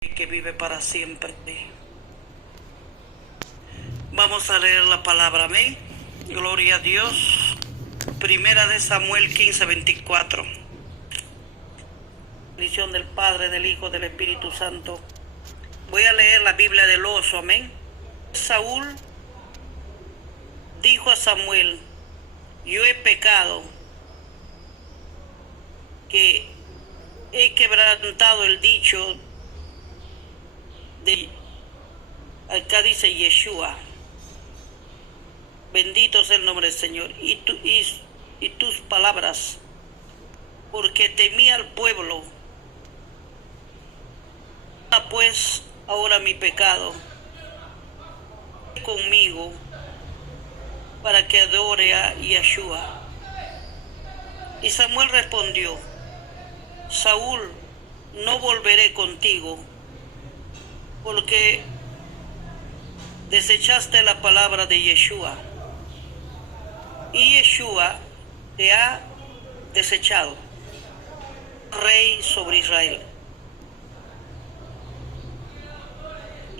que vive para siempre. Vamos a leer la palabra, amén. Gloria a Dios. Primera de Samuel 15:24. Bendición del Padre, del Hijo, del Espíritu Santo. Voy a leer la Biblia del oso, amén. Saúl dijo a Samuel: yo he pecado, que he quebrantado el dicho de, acá dice Yeshua, bendito sea el nombre del Señor, y tus palabras, porque temí al pueblo. Pues ahora mi pecado conmigo, para que adore a Yeshua. Y Samuel respondió: Saúl, no volveré contigo, porque desechaste la palabra de Yeshua, y Yeshua te ha desechado, rey sobre Israel.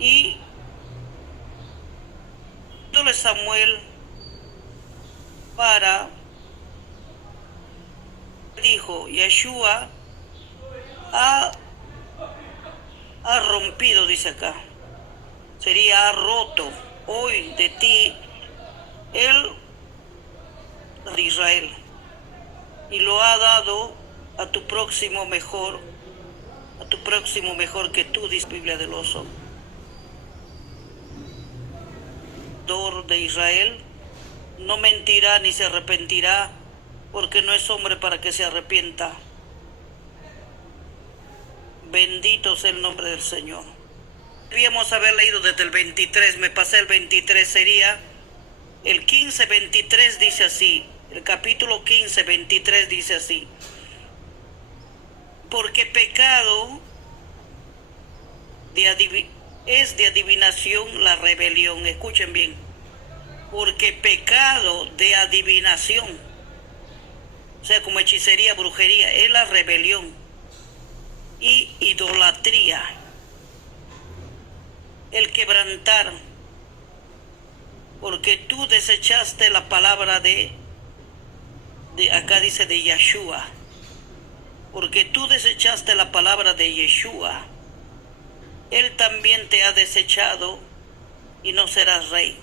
Y dándole Samuel dijo: Yeshua ha rompido, dice acá, sería ha roto hoy de ti el de Israel, y lo ha dado a tu próximo mejor que tú, dice la Biblia del oso. De Israel no mentirá ni se arrepentirá, porque no es hombre para que se arrepienta. Bendito sea el nombre del Señor. Debíamos haber leído desde el 23, me pasé el 23, sería el 15:23, dice así, el capítulo 15:23 dice así: porque pecado es de adivinación la rebelión. Escuchen bien, porque pecado de adivinación, o sea, como hechicería, brujería, es la rebelión, y idolatría, el quebrantar, porque tú desechaste la palabra de acá dice de Yeshua, porque tú desechaste la palabra de Yeshua, él también te ha desechado y no serás rey.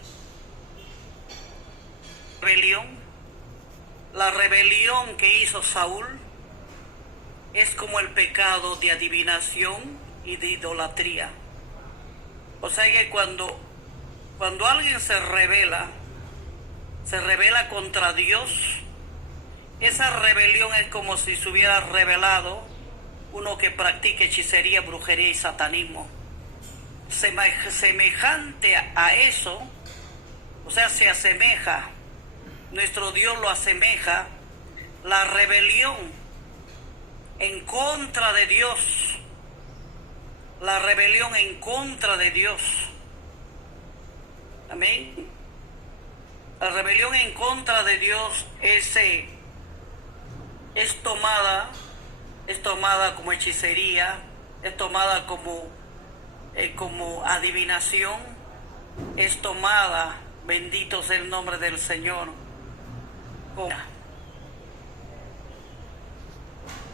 La rebelión que hizo Saúl es como el pecado de adivinación y de idolatría. O sea que cuando alguien se revela contra Dios, esa rebelión es como si se hubiera rebelado uno que practica hechicería, brujería y satanismo. Semejante a eso, o sea, se asemeja, nuestro Dios lo asemeja, la rebelión en contra de Dios, la rebelión en contra de Dios, amén. La rebelión en contra de Dios es tomada como hechicería, es tomada como adivinación, es tomada, bendito sea el nombre del Señor, como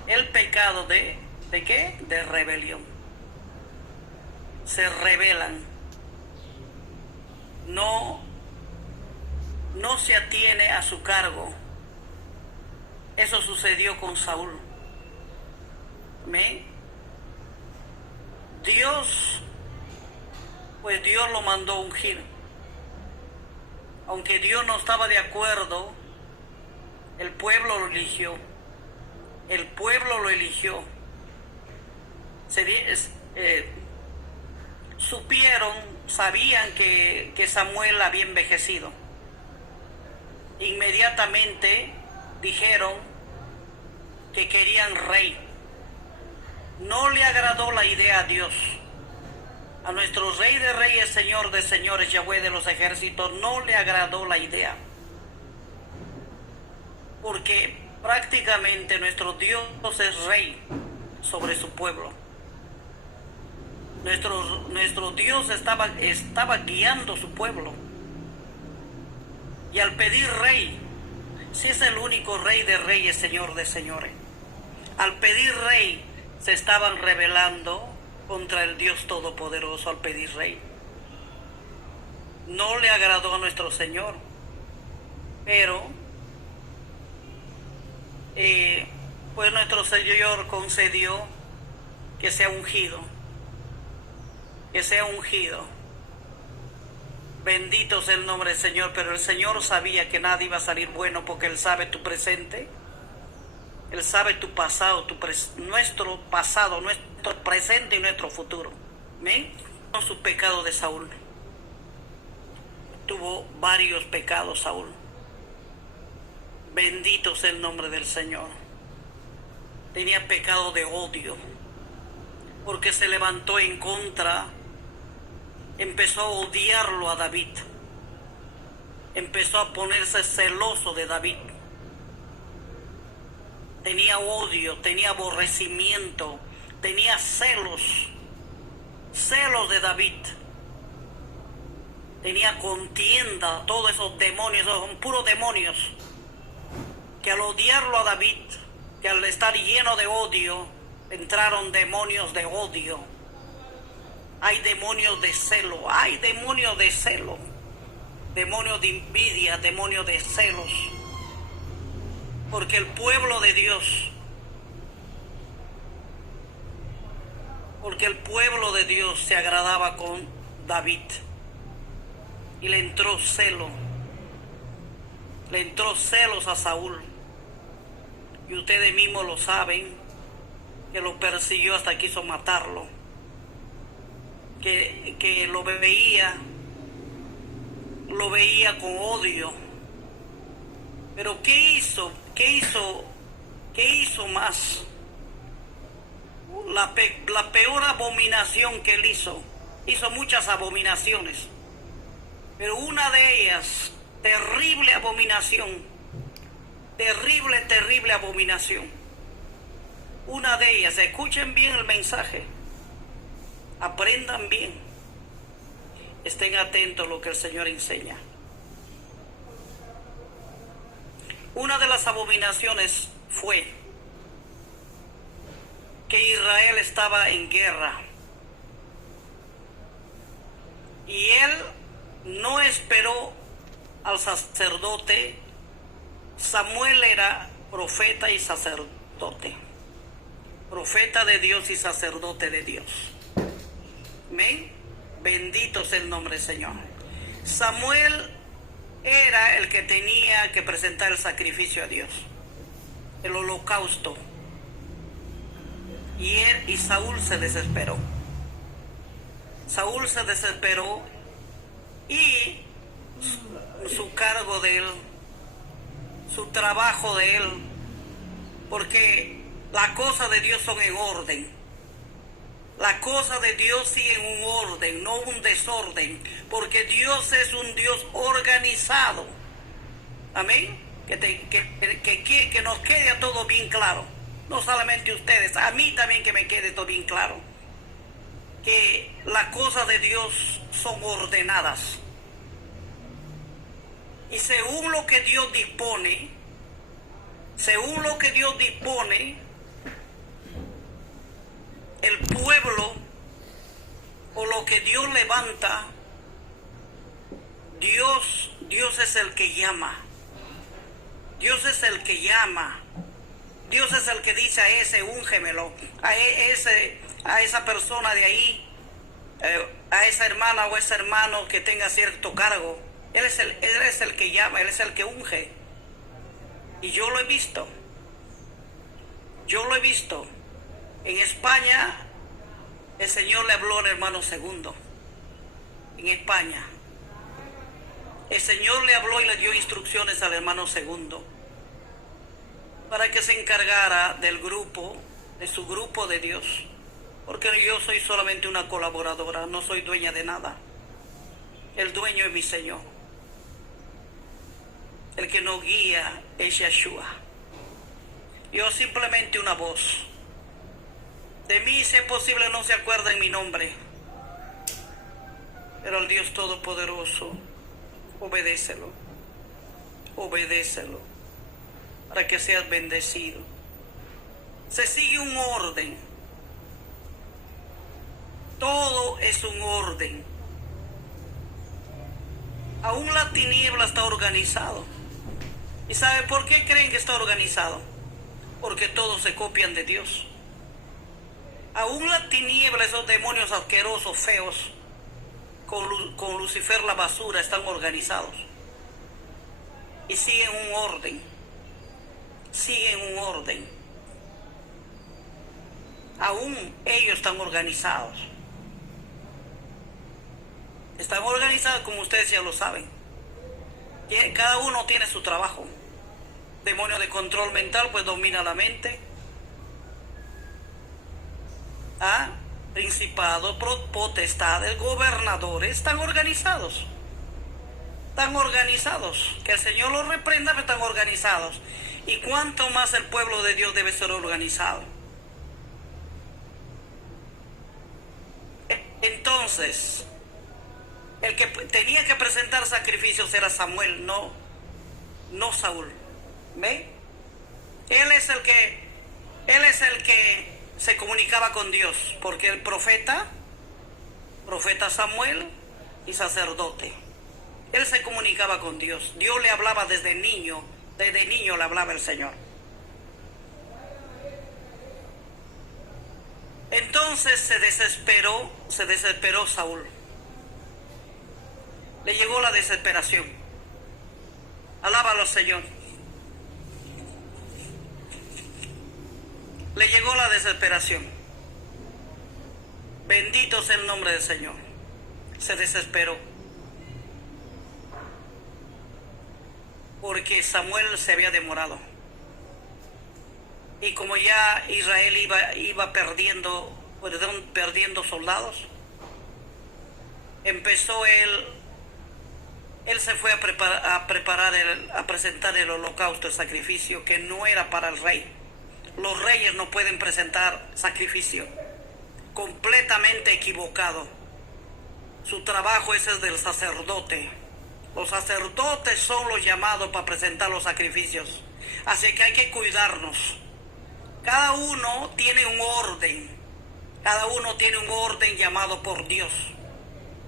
el pecado ¿de qué? De rebelión. Se rebelan, no se atiene a su cargo. Eso sucedió con Saúl. Amén. Dios lo mandó ungir. Aunque Dios no estaba de acuerdo, el pueblo lo eligió. El pueblo lo eligió. Sabían que Samuel había envejecido. Inmediatamente dijeron que querían rey. No le agradó la idea a Dios. A nuestro Rey de Reyes, Señor de Señores, Yahweh de los ejércitos, no le agradó la idea. Porque prácticamente nuestro Dios es rey sobre su pueblo. Nuestro Dios estaba guiando su pueblo. Y al pedir rey, si es el único rey de reyes, señor de señores, al pedir rey se estaban rebelando contra el Dios Todopoderoso al pedir rey. No le agradó a nuestro Señor, pero pues nuestro Señor concedió que sea ungido, que sea ungido. Bendito sea el nombre del Señor, pero el Señor sabía que nada iba a salir bueno porque Él sabe tu presente, Él sabe tu pasado, nuestro pasado, nuestro presente y nuestro futuro. ¿Amén? Su pecado de Saúl. Tuvo varios pecados Saúl. Bendito sea el nombre del Señor. Tenía pecado de odio, porque se levantó en contra. Empezó a odiarlo a David. Empezó a ponerse celoso de David. Tenía odio, tenía aborrecimiento, tenía celos de David. Tenía contienda, todos esos demonios, esos son puros demonios. Que al odiarlo a David, que al estar lleno de odio, entraron demonios de odio. Hay demonios de celo, hay demonios de celo, demonios de envidia, demonios de celos. Porque el pueblo de Dios, se agradaba con David. Y le entró celos a Saúl. Y ustedes mismos lo saben, que lo persiguió hasta quiso matarlo. Que lo veía con odio. Pero ¿qué hizo? ¿Qué hizo más? La peor abominación que él hizo muchas abominaciones, pero una de ellas, terrible abominación, terrible abominación. Una de ellas, escuchen bien el mensaje, aprendan bien, estén atentos a lo que el Señor enseña. Una de las abominaciones fue que Israel estaba en guerra y él no esperó al sacerdote. Samuel era profeta y sacerdote, profeta de Dios y sacerdote de Dios. Amén. Bendito sea el nombre del Señor. Samuel era el que tenía que presentar el sacrificio a Dios, el holocausto. Y Saúl se desesperó. Saúl se desesperó y su cargo de él, su trabajo de él, porque las cosas de Dios son en orden. Las cosas de Dios siguen un orden, no un desorden, porque Dios es un Dios organizado. Amén. Que nos quede a todos bien claro. No solamente ustedes, a mí también que me quede todo bien claro. Que las cosas de Dios son ordenadas. Y según lo que Dios dispone, el pueblo o lo que Dios levanta, Dios es el que llama. Dios es el que llama. Dios es el que dice a ese, úngemelo, a esa persona de ahí, a esa hermana o ese hermano que tenga cierto cargo. Él es el que llama, Él es el que unge. Y yo lo he visto. En España, el Señor le habló al hermano Segundo. En España. El Señor le habló y le dio instrucciones al hermano Segundo para que se encargara del grupo, de su grupo de Dios. Porque yo soy solamente una colaboradora, no soy dueña de nada. El dueño es mi Señor. El que nos guía es Yeshua. Yo simplemente una voz. De mí, si es posible, no se acuerden mi nombre. Pero al Dios Todopoderoso, obedécelo, obedécelo, para que seas bendecido. Se sigue un orden. Todo es un orden. Aún la tiniebla está organizado. ¿Y sabe por qué creen que está organizado? Porque todos se copian de Dios. Aún la tiniebla, esos demonios asquerosos, feos, con Lucifer la basura, están organizados. Y siguen un orden. Siguen un orden. Aún ellos están organizados. Están organizados como ustedes ya lo saben. Cada uno tiene su trabajo. Demonio de control mental pues domina la mente. Principados, potestades, gobernadores están organizados. Están organizados. Que el Señor los reprenda, pero están organizados. Y cuánto más el pueblo de Dios debe ser organizado. Entonces, el que tenía que presentar sacrificios era Samuel, no Saúl. ¿Ve? Él es el que se comunicaba con Dios, porque el profeta Samuel y sacerdote, él se comunicaba con Dios. Dios le hablaba desde niño le hablaba el Señor. Entonces se desesperó Saúl. Le llegó la desesperación. Alábalo, Señor. Le llegó la desesperación. Bendito sea el nombre del Señor. Se desesperó. Porque Samuel se había demorado. Y como ya Israel iba perdiendo soldados, empezó él se fue a presentar el holocausto, el sacrificio que no era para el rey. Los reyes no pueden presentar sacrificio. Completamente equivocado. Su trabajo ese es del sacerdote. Los sacerdotes son los llamados para presentar los sacrificios. Así que hay que cuidarnos. Cada uno tiene un orden. Cada uno tiene un orden llamado por Dios.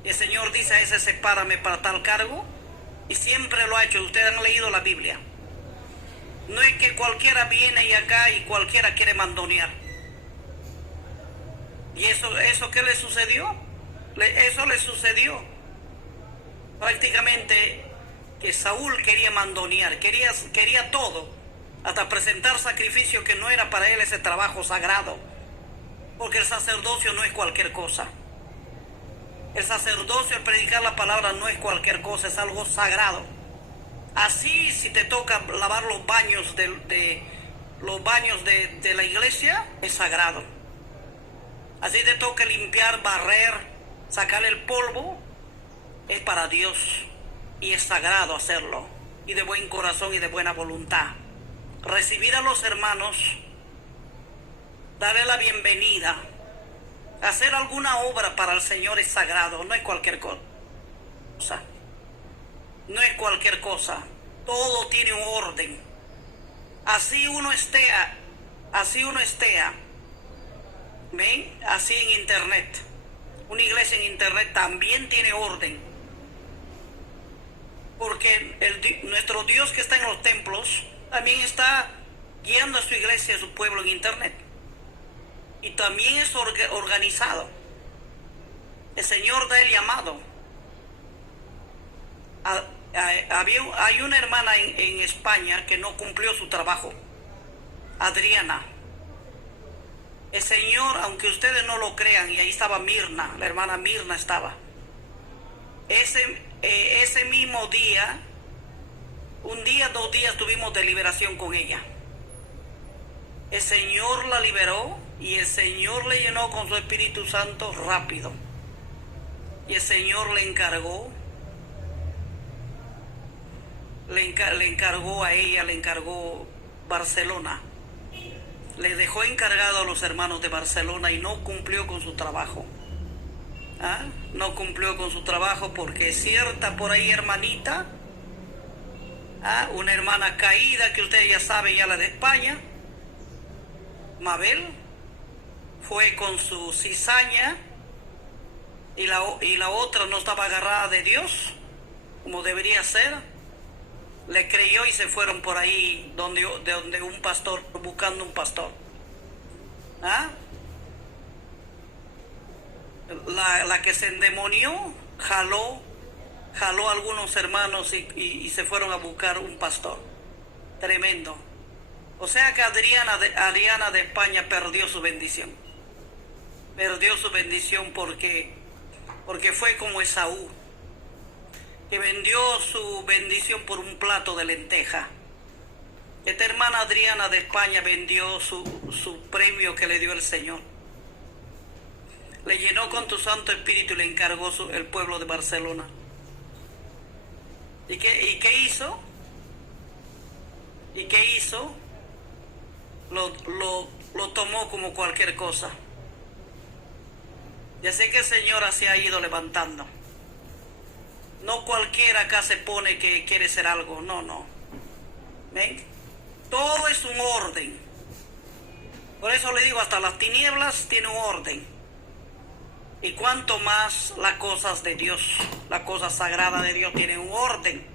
Y el Señor dice a ese: sepárame para tal cargo. Y siempre lo ha hecho. Ustedes han leído la Biblia. No es que cualquiera viene y acá y cualquiera quiere mandonear. ¿Y eso qué le sucedió? Eso le sucedió. Prácticamente que Saúl quería mandonear, quería todo, hasta presentar sacrificio que no era para él ese trabajo sagrado. Porque el sacerdocio no es cualquier cosa. El sacerdocio, el predicar la palabra, no es cualquier cosa, es algo sagrado. Así, si te toca lavar los baños de la iglesia, es sagrado. Así te toca limpiar, barrer, sacarle el polvo, es para Dios. Y es sagrado hacerlo. Y de buen corazón y de buena voluntad. Recibir a los hermanos, darle la bienvenida. Hacer alguna obra para el Señor es sagrado, no es cualquier cosa. No es cualquier cosa. Todo tiene un orden. Así uno esté, ¿ven? Así en internet. Una iglesia en internet también tiene orden. Porque nuestro Dios que está en los templos también está guiando a su iglesia, a su pueblo en internet. Y también es organizado. El Señor da el llamado. Hay una hermana en España que no cumplió su trabajo, Adriana. El Señor, aunque ustedes no lo crean, y ahí estaba Mirna, la hermana Mirna estaba. Ese mismo día, 2 días tuvimos de liberación con ella. El Señor la liberó y el Señor le llenó con su Espíritu Santo rápido. Y el Señor le encargó a ella, le encargó Barcelona. Le dejó encargado a los hermanos de Barcelona y no cumplió con su trabajo. No no cumplió con su trabajo, porque cierta por ahí hermanita, una hermana caída que ustedes ya saben, ya la de España, Mabel, fue con su cizaña y la otra no estaba agarrada de Dios como debería ser. Le creyó y se fueron por ahí donde un pastor, buscando un pastor. La que se endemonió jaló a algunos hermanos y se fueron a buscar un pastor. Tremendo. O sea que Adriana de España perdió su bendición. Perdió su bendición porque fue como Esaú, que vendió su bendición por un plato de lenteja. Esta hermana Adriana de España vendió su premio que le dio el Señor. Le llenó con tu Santo Espíritu y le encargó el pueblo de Barcelona. ¿Y qué hizo? ¿Y qué hizo? Lo tomó como cualquier cosa. Ya sé que el Señor se ha ido levantando. No cualquiera acá se pone que quiere ser algo. No. ¿Ven? Todo es un orden. Por eso le digo, hasta las tinieblas tienen un orden. Y cuanto más las cosas de Dios, las cosas sagradas de Dios tienen un orden.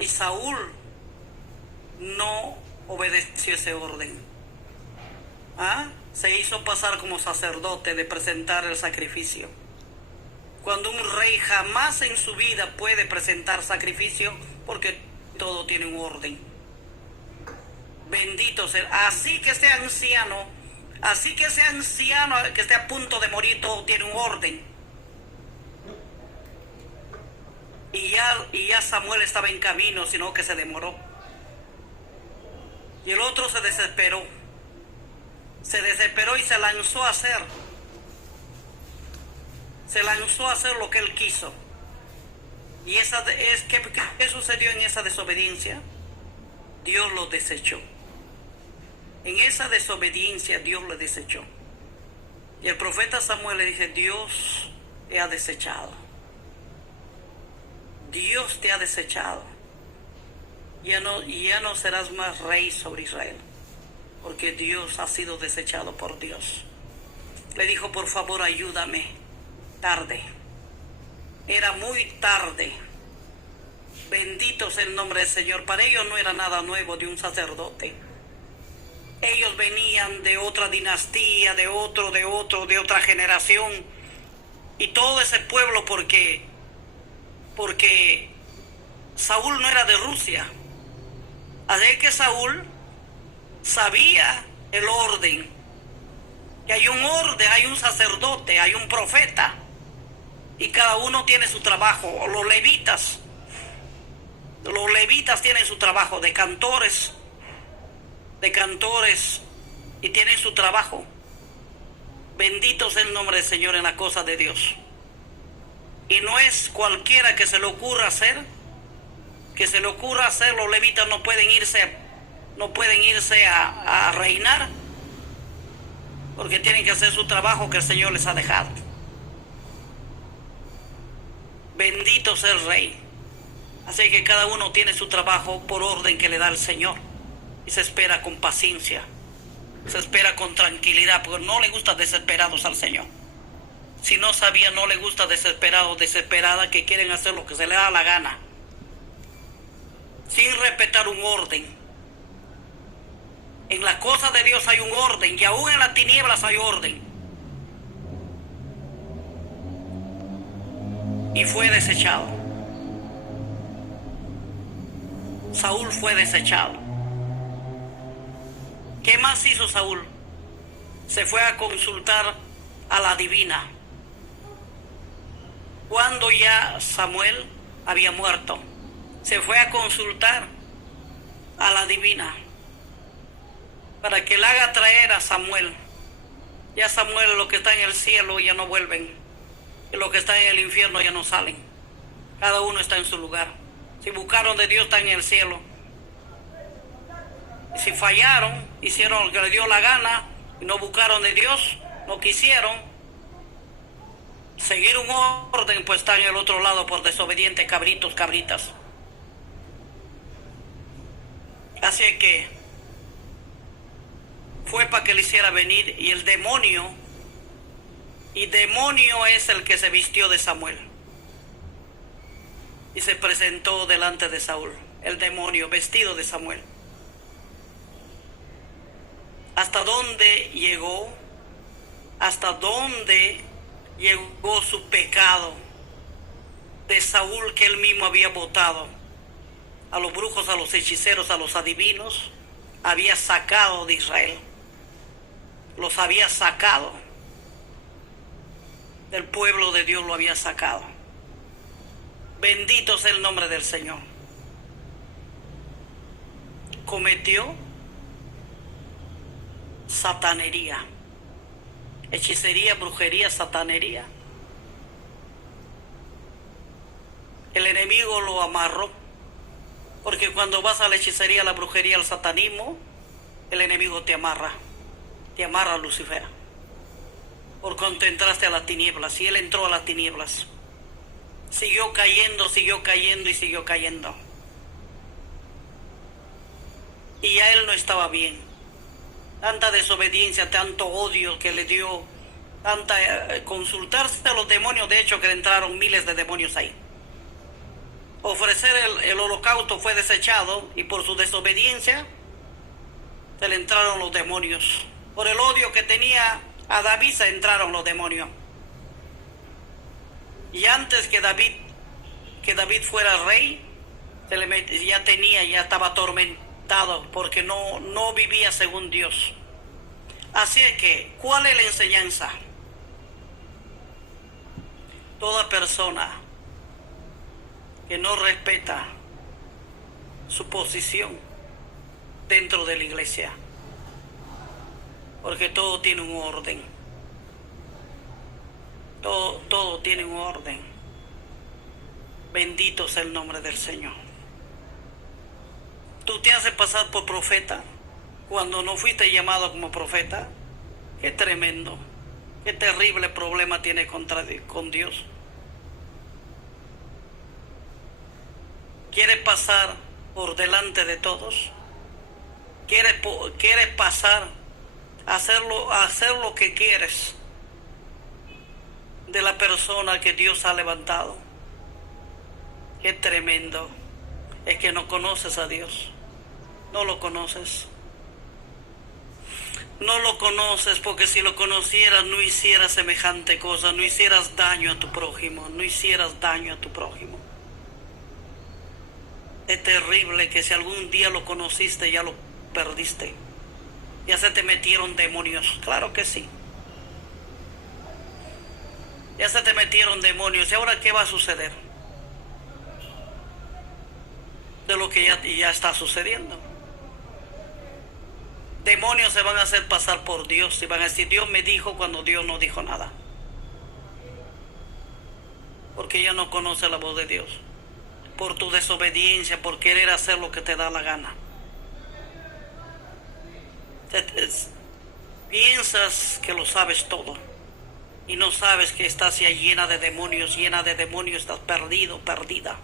Y Saúl no obedeció ese orden. Se hizo pasar como sacerdote de presentar el sacrificio. Cuando un rey jamás en su vida puede presentar sacrificio, porque todo tiene un orden. Bendito sea. Así que sea anciano, que esté a punto de morir, todo tiene un orden. Y ya Samuel estaba en camino, sino que se demoró. Y el otro se desesperó y se lanzó a hacer. Se lanzó a hacer lo que él quiso. ¿Y qué sucedió en esa desobediencia? Dios lo desechó. En esa desobediencia Dios lo desechó. Y el profeta Samuel le dice: Dios te ha desechado. Dios te ha desechado. Ya no serás más rey sobre Israel, porque Dios ha sido desechado por Dios. Le dijo: por favor, ayúdame. Tarde. Era muy tarde. Bendito sea el nombre del Señor. Para ellos no era nada nuevo de un sacerdote. Ellos venían de otra dinastía, de otra generación. Y todo ese pueblo, porque Saúl no era de Rusia. Así que Saúl sabía el orden. Que hay un orden, hay un sacerdote, hay un profeta. Y cada uno tiene su trabajo. Los levitas tienen su trabajo de cantores, y tienen su trabajo. Bendito sea el nombre del Señor en la cosa de Dios. Y no es cualquiera que se le ocurra hacer. Los levitas no pueden irse a reinar, porque tienen que hacer su trabajo que el Señor les ha dejado. Bendito sea el Rey. Así que cada uno tiene su trabajo por orden que le da el Señor. Y se espera con paciencia. Se espera con tranquilidad, porque no le gusta desesperados al Señor. Si no sabía, no le gusta desesperados, desesperadas que quieren hacer lo que se les da la gana, sin respetar un orden. En las cosas de Dios hay un orden, y aún en las tinieblas hay orden. Y fue desechado. Saúl fue desechado. ¿Qué más hizo Saúl? Se fue a consultar a la divina. Cuando ya Samuel había muerto, se fue a consultar a la divina para que le haga traer a Samuel. Ya Samuel, los que están en el cielo ya no vuelven, y los que están en el infierno ya no salen. Cada uno está en su lugar. Si buscaron de Dios, están en el cielo. Y si fallaron, hicieron lo que les dio la gana y no buscaron de Dios, no quisieron, seguir un orden, pues están en el otro lado por desobedientes, cabritos, cabritas. Así que fue para que le hiciera venir, y el demonio es el que se vistió de Samuel y se presentó delante de Saúl, el demonio vestido de Samuel. ¿Hasta dónde llegó? ¿Hasta dónde llegó su pecado de Saúl, que él mismo había votado a los brujos, a los hechiceros, a los adivinos? Había sacado de Israel, los había sacado del pueblo de Dios, lo había sacado. Bendito sea el nombre del Señor. Cometió satanería, hechicería, brujería, satanería. El enemigo lo amarró, porque cuando vas a la hechicería, la brujería, al satanismo, el enemigo te amarra Lucifer, por concentrarte a las tinieblas. Y él entró a las tinieblas, siguió cayendo y siguió cayendo, y ya él no estaba bien. Tanta desobediencia, tanto odio que le dio, consultarse a los demonios. De hecho, que entraron miles de demonios ahí. Ofrecer el holocausto fue desechado, y por su desobediencia se le entraron los demonios. Por el odio que tenía a David, se entraron los demonios. Y antes que David fuera rey, ya estaba atormentado, porque no vivía según Dios. Así es que, ¿cuál es la enseñanza? Toda persona que no respeta su posición dentro de la iglesia, porque todo tiene un orden, todo tiene un orden. Bendito sea el nombre del Señor. Tú te haces pasar por profeta cuando no fuiste llamado como profeta. Qué tremendo, qué terrible problema tienes con Dios. ¿Quieres pasar por delante de todos? ¿Quieres pasar a hacer lo que quieres de la persona que Dios ha levantado? Qué tremendo. Es que no conoces a Dios. No lo conoces. No lo conoces, porque si lo conocieras no hicieras semejante cosa, no hicieras daño a tu prójimo, Es terrible que si algún día lo conociste, ya lo perdiste. Ya se te metieron demonios, claro que sí. Ya se te metieron demonios. ¿Y ahora qué va a suceder? De lo que ya está sucediendo. Demonios se van a hacer pasar por Dios y van a decir: Dios me dijo, cuando Dios no dijo nada. Porque ya no conoce la voz de Dios. Por tu desobediencia, por querer hacer lo que te da la gana. Piensas que lo sabes todo y no sabes que estás ya llena de demonios, estás perdido, perdida.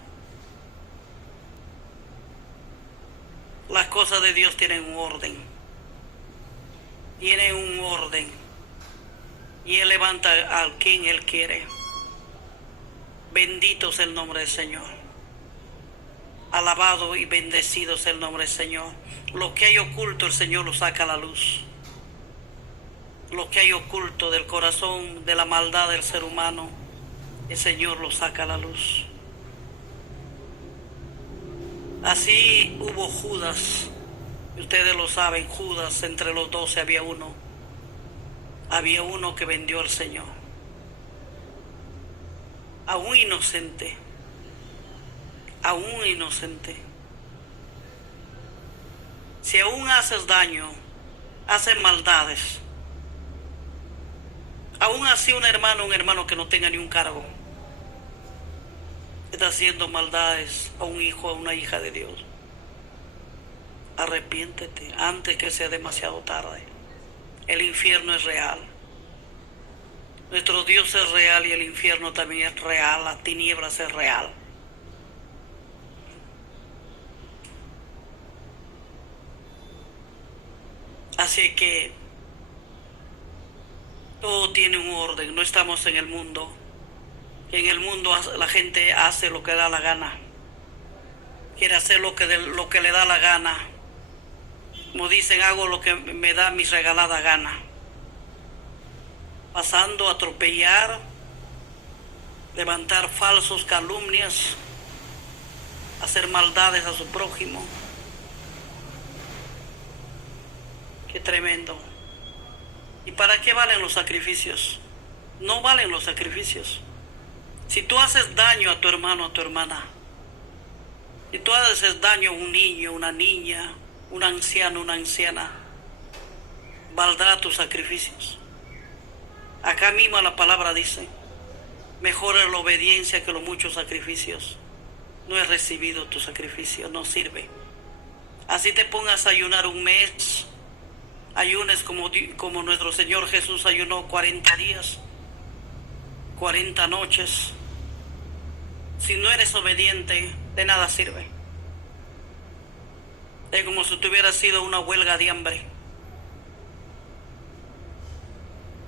Las cosas de Dios tienen un orden. Y Él levanta a quien Él quiere. Bendito es el nombre del Señor. Alabado y bendecido es el nombre del Señor. Lo que hay oculto, el Señor lo saca a la luz. Lo que hay oculto del corazón, de la maldad del ser humano, el Señor lo saca a la luz. Así hubo Judas, ustedes lo saben, Judas, entre los 12 había uno que vendió al Señor, a un inocente. Si aún haces daño, haces maldades, aún así un hermano que no tenga ni un cargo, está haciendo maldades a un hijo, a una hija de Dios. Arrepiéntete antes que sea demasiado tarde. El infierno es real. Nuestro Dios es real y el infierno también es real, las tinieblas es real. Así que todo tiene un orden, no estamos en el mundo. En el mundo la gente hace lo que da la gana. Quiere hacer lo que le da la gana. Como dicen, hago lo que me da mi regalada gana. Pasando a atropellar, levantar falsos calumnias, hacer maldades a su prójimo. Qué tremendo. ¿Y para qué valen los sacrificios? No valen los sacrificios. Si tú haces daño a tu hermano, a tu hermana, si tú haces daño a un niño, una niña, un anciano, una anciana, ¿valdrá tus sacrificios? Acá mismo la palabra dice, mejor es la obediencia que los muchos sacrificios. No he recibido tu sacrificio, no sirve. Así te pongas a ayunar un mes, ayunes como nuestro Señor Jesús ayunó 40 días, 40 noches. Si no eres obediente, de nada sirve. Es como si tuviera sido una huelga de hambre.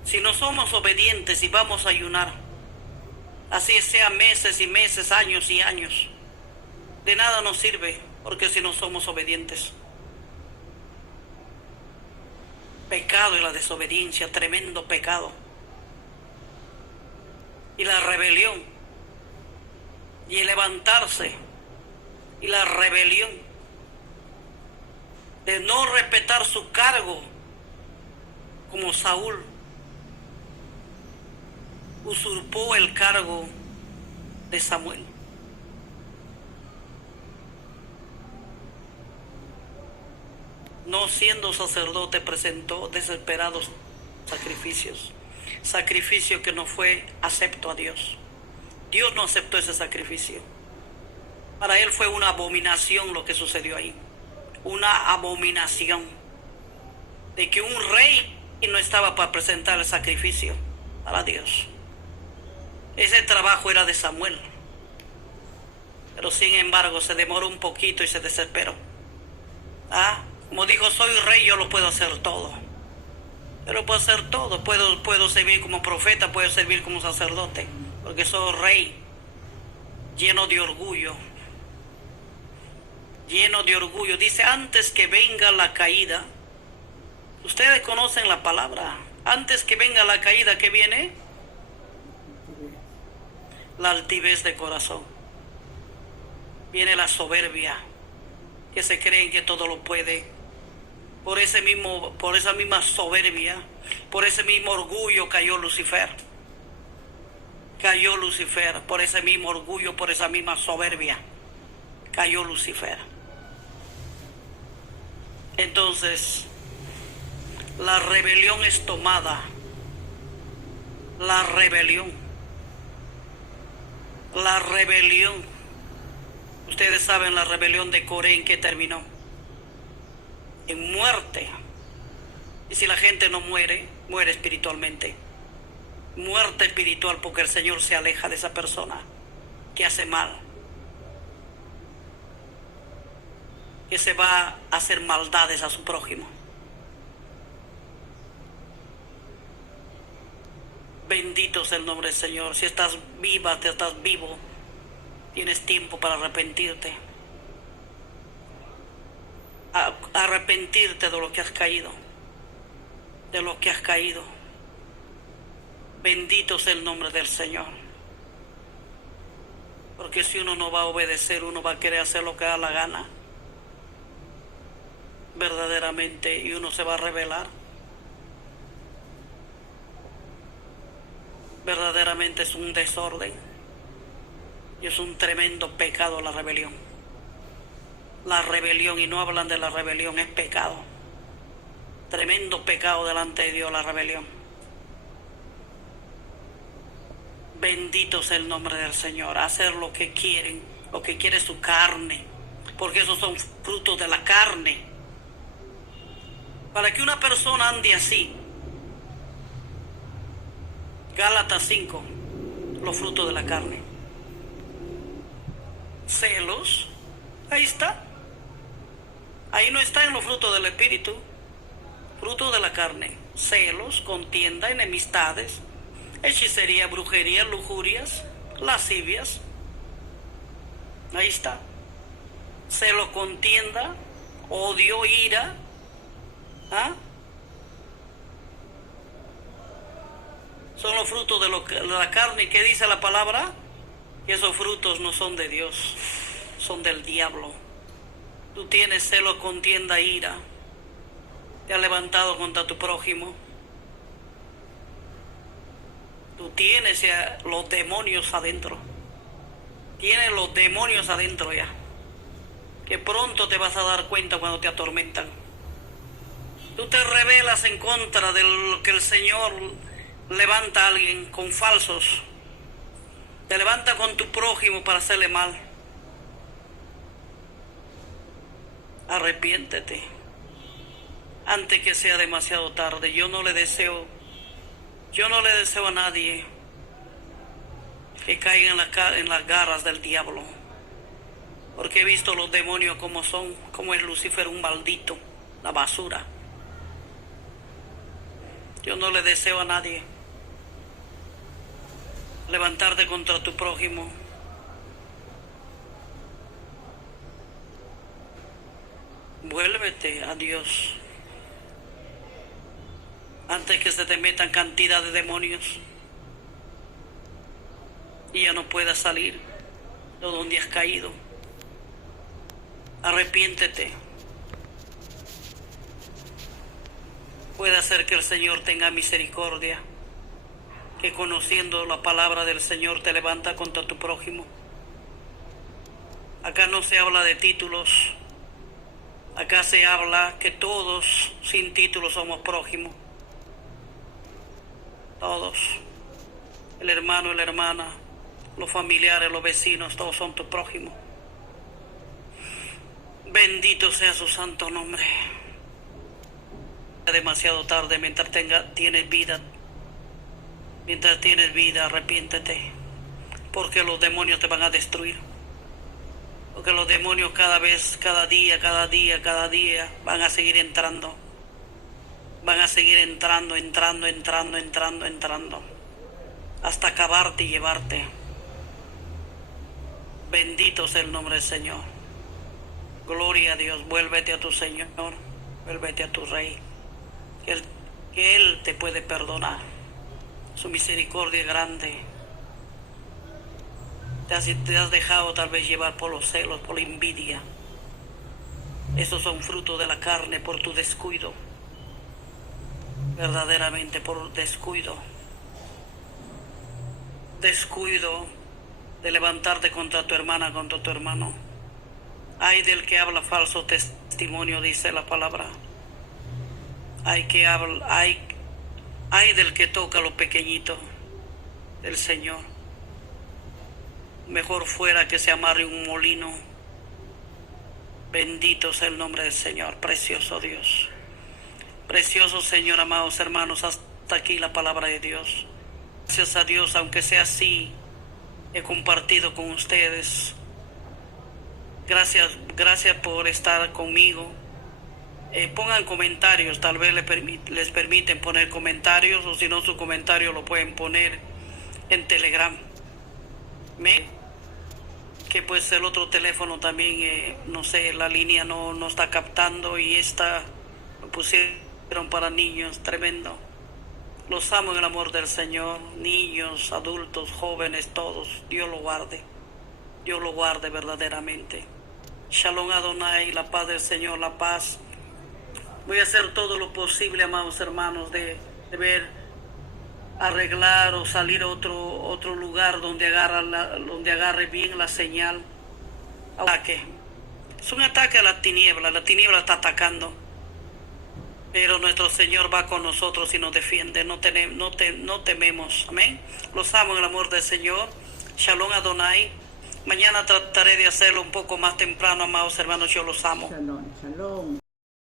Si no somos obedientes y vamos a ayunar, así sea meses y meses, años y años, de nada nos sirve, porque si no somos obedientes. Pecado y la desobediencia, tremendo pecado. Y la rebelión, y el levantarse, y la rebelión de no respetar su cargo, como Saúl usurpó el cargo de Samuel. No siendo sacerdote, presentó desesperados sacrificios. Sacrificio que no fue acepto a Dios. Dios no aceptó ese sacrificio. Para él fue una abominación lo que sucedió ahí. Una abominación. De que un rey no estaba para presentar el sacrificio para Dios. Ese trabajo era de Samuel. Pero sin embargo se demoró un poquito y se desesperó. Como dijo, soy rey, yo lo puedo hacer todo. Pero puedo hacer todo. Puedo servir como profeta, puedo servir como sacerdote. Porque soy rey. Lleno de orgullo. Lleno de orgullo. Dice, antes que venga la caída. Ustedes conocen la palabra. Antes que venga la caída, ¿qué viene? La altivez de corazón. Viene la soberbia. Que se creen que todo lo puede. Por esa misma soberbia, por ese mismo orgullo cayó Lucifer. Cayó Lucifer, por ese mismo orgullo, por esa misma soberbia. Cayó Lucifer. Entonces, la rebelión es tomada. La rebelión. La rebelión. Ustedes saben la rebelión de Coré en qué terminó. En muerte. Y si la gente no muere, muere espiritualmente. Muerte espiritual, porque el Señor se aleja de esa persona que hace mal, que se va a hacer maldades a su prójimo. Bendito sea el nombre del Señor. Si estás viva, te estás vivo, tienes tiempo para arrepentirte. Arrepentirte de lo que has caído. De lo que has caído. Bendito sea el nombre del Señor. Porque si uno no va a obedecer, uno va a querer hacer lo que da la gana. Verdaderamente, y uno se va a rebelar. Verdaderamente es un desorden. Y es un tremendo pecado la rebelión. La rebelión, y no hablan de la rebelión, es pecado. Tremendo pecado delante de Dios la rebelión. Bendito sea el nombre del Señor. Hacer lo que quieren, lo que quiere su carne, porque esos son frutos de la carne. Para que una persona ande así, Gálatas 5, los frutos de la carne. Celos, ahí está. Ahí no está en los frutos del espíritu. Frutos de la carne: celos, contienda, enemistades, hechicería, brujería, lujurias, lascivias. Ahí está. Celo, contienda, odio, ira. Son los frutos de la carne. ¿Y qué dice la palabra? Que esos frutos no son de Dios, son del diablo. Tú tienes celo, contienda, ira. Te has levantado contra tu prójimo. Tú tienes ya los demonios adentro. Tienes los demonios adentro ya. Que pronto te vas a dar cuenta cuando te atormentan. Tú te rebelas en contra de lo que el Señor levanta a alguien con falsos. Te levanta con tu prójimo para hacerle mal. Arrepiéntete antes que sea demasiado tarde. Yo no le deseo a nadie que caiga en las garras del diablo, porque he visto los demonios como son, como es Lucifer, un maldito, la basura. Yo no le deseo a nadie levantarte contra tu prójimo. Vuélvete a Dios antes que se te metan cantidad de demonios y ya no puedas salir de donde has caído. Arrepiéntete. Puede ser que el Señor tenga misericordia, que conociendo la palabra del Señor te levanta contra tu prójimo. Acá no se habla de títulos. Acá se habla que todos sin título somos prójimos. Todos. El hermano, la hermana, los familiares, los vecinos, todos son tu prójimo. Bendito sea su santo nombre. Demasiado tarde. Mientras tienes vida, arrepiéntete, porque los demonios te van a destruir. Porque los demonios cada día, van a seguir entrando. Van a seguir entrando, hasta acabarte y llevarte. Bendito sea el nombre del Señor. Gloria a Dios. Vuélvete a tu Señor, vuélvete a tu Rey. Que Él te puede perdonar. Su misericordia es grande. Te has dejado tal vez llevar por los celos, por la envidia. Esos son frutos de la carne por tu descuido. Verdaderamente por descuido. Descuido de levantarte contra tu hermana, contra tu hermano. Ay del que habla falso testimonio, dice la palabra. Ay del que toca a los pequeñitos del Señor. Mejor fuera que se amarre un molino. Bendito sea el nombre del Señor. Precioso Dios. Precioso Señor, amados hermanos. Hasta aquí la palabra de Dios. Gracias a Dios, aunque sea así, he compartido con ustedes. Gracias por estar conmigo. Pongan comentarios. Tal vez les permiten poner comentarios, o si no, su comentario lo pueden poner en Telegram. Que pues el otro teléfono también, no sé, la línea no está captando, y esta lo pusieron para niños. Tremendo. Los amo en el amor del Señor. Niños, adultos, jóvenes, todos. Dios lo guarde. Dios lo guarde verdaderamente. Shalom Adonai, la paz del Señor, la paz. Voy a hacer todo lo posible, amados hermanos, de ver, arreglar o salir a otro lugar donde agarre bien la señal. Ataque. Es un ataque a la tiniebla está atacando. Pero nuestro Señor va con nosotros y nos defiende. No tememos. Amén. Los amo en el amor del Señor. Shalom Adonai. Mañana trataré de hacerlo un poco más temprano, amados hermanos. Yo los amo. Shalom, shalom.